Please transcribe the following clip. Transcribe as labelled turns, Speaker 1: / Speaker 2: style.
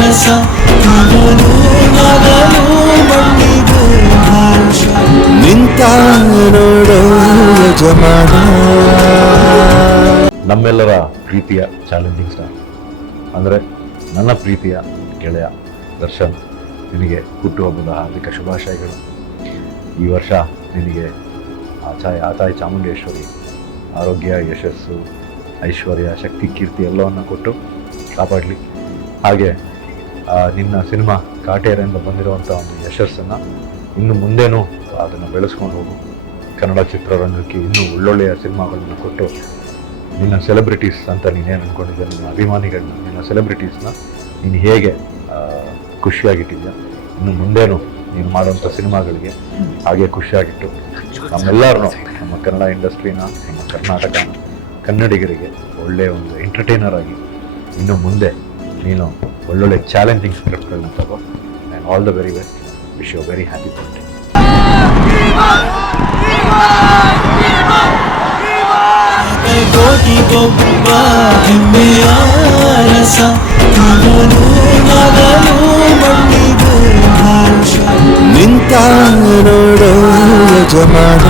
Speaker 1: ರಸ ನಿಂತ ನೋಡೋ ಯಜಮಾನ
Speaker 2: ನಮ್ಮೆಲ್ಲರ ಪ್ರೀತಿಯ ಚಾಲೆಂಜಿಂಗ್ ಸ್ಟಾರ್ ಅಂದರೆ ನನ್ನ ಪ್ರೀತಿಯ ಗೆಳೆಯ ದರ್ಶನ್, ನಿನಗೆ ಹುಟ್ಟುಹಬ್ಬದ ಹಾರ್ದಿಕ ಶುಭಾಶಯಗಳು. ಈ ವರ್ಷ ನಿನಗೆ ಆಚಾಯ, ಆತಾಯಿ ಚಾಮುಂಡೇಶ್ವರಿ, ಆರೋಗ್ಯ, ಯಶಸ್ಸು ಐಶ್ವರ್ಯ, ಶಕ್ತಿ, ಕೀರ್ತಿ ಎಲ್ಲವನ್ನು ಕೊಟ್ಟು ಕಾಪಾಡಲಿ. ಹಾಗೆ ನಿನ್ನ ಸಿನಿಮಾ ಕಾಟೇರಿಂದ ಬಂದಿರುವಂಥ ಒಂದು ಯಶಸ್ಸನ್ನು ಇನ್ನು ಮುಂದೇನೂ ಅದನ್ನು ಬೆಳೆಸ್ಕೊಂಡು ಹೋಗು. ಕನ್ನಡ ಚಿತ್ರರಂಗಕ್ಕೆ ಇನ್ನೂ ಒಳ್ಳೊಳ್ಳೆಯ ಸಿನಿಮಾಗಳನ್ನು ಕೊಟ್ಟು ನಿನ್ನ ಸೆಲೆಬ್ರಿಟೀಸ್ ಅಂತ ನೀನೇನು ಅಂದ್ಕೊಂಡಿದ್ದೆ ನಿನ್ನ ಅಭಿಮಾನಿಗಳನ್ನ, ನಿನ್ನ ಸೆಲೆಬ್ರಿಟೀಸ್ನ ನೀನು ಹೇಗೆ ಖುಷಿಯಾಗಿಟ್ಟಿದ್ಯಾ? ಇನ್ನು ಮುಂದೇನು ನೀನು ಮಾಡುವಂಥ ಸಿನಿಮಾಗಳಿಗೆ ಹಾಗೆ ಖುಷಿಯಾಗಿಟ್ಟು ನಮ್ಮೆಲ್ಲರನ್ನೂ ನಮ್ಮ ಕನ್ನಡ ಇಂಡಸ್ಟ್ರಿನ, ನಮ್ಮ ಕರ್ನಾಟಕನ ಕನ್ನಡಿಗರಿಗೆ ಒಳ್ಳೆಯ ಒಂದು ಎಂಟರ್ಟೈನರ್ ಆಗಿ ಇನ್ನು ಮುಂದೆ ನೀನು ಒಳ್ಳೊಳ್ಳೆ ಚಾಲೆಂಜಿಂಗ್ ಸ್ಕ್ರಿಪ್ಟ್ಗಳನ್ನು ತಗೋ. And all the very best wish you very happy birthday
Speaker 1: ನಿಂತ ನೋಡೋ ಯಜಮಾನ.